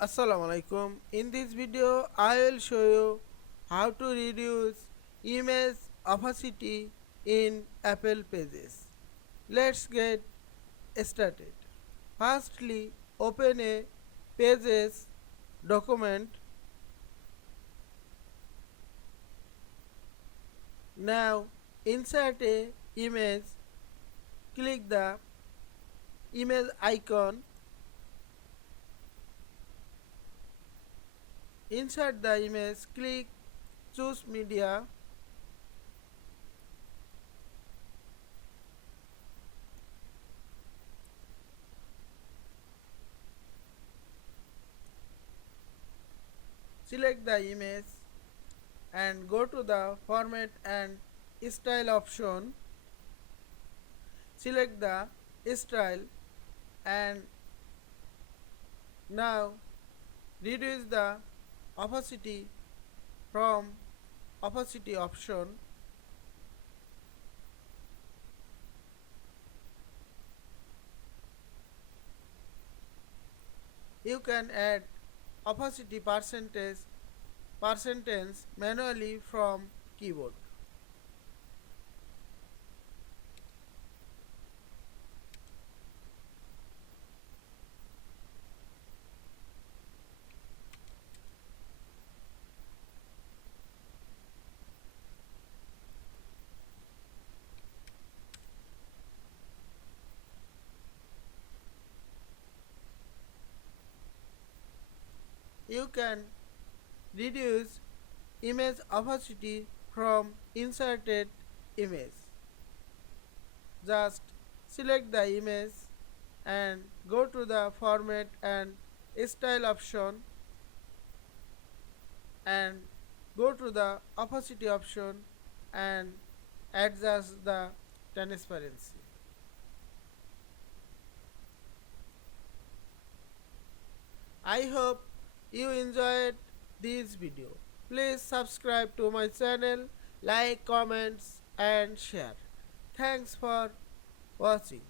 Assalamu Walaikum. In this video, I will show you how to reduce image opacity in Apple Pages. Let's get started. Firstly, open a Pages document. Now, insert a image. Click the image icon. Insert the image, click choose media. Select the image and go to the format and style option. Select the style and now reduce the opacity from opacity option. You can add opacity percentage manually from keyboard. You can reduce image opacity from inserted image. Just select the image and go to the format and style option and go to the opacity option and adjust the transparency. I hope you enjoyed this video. Please subscribe to my channel, like, comments and share. Thanks for watching.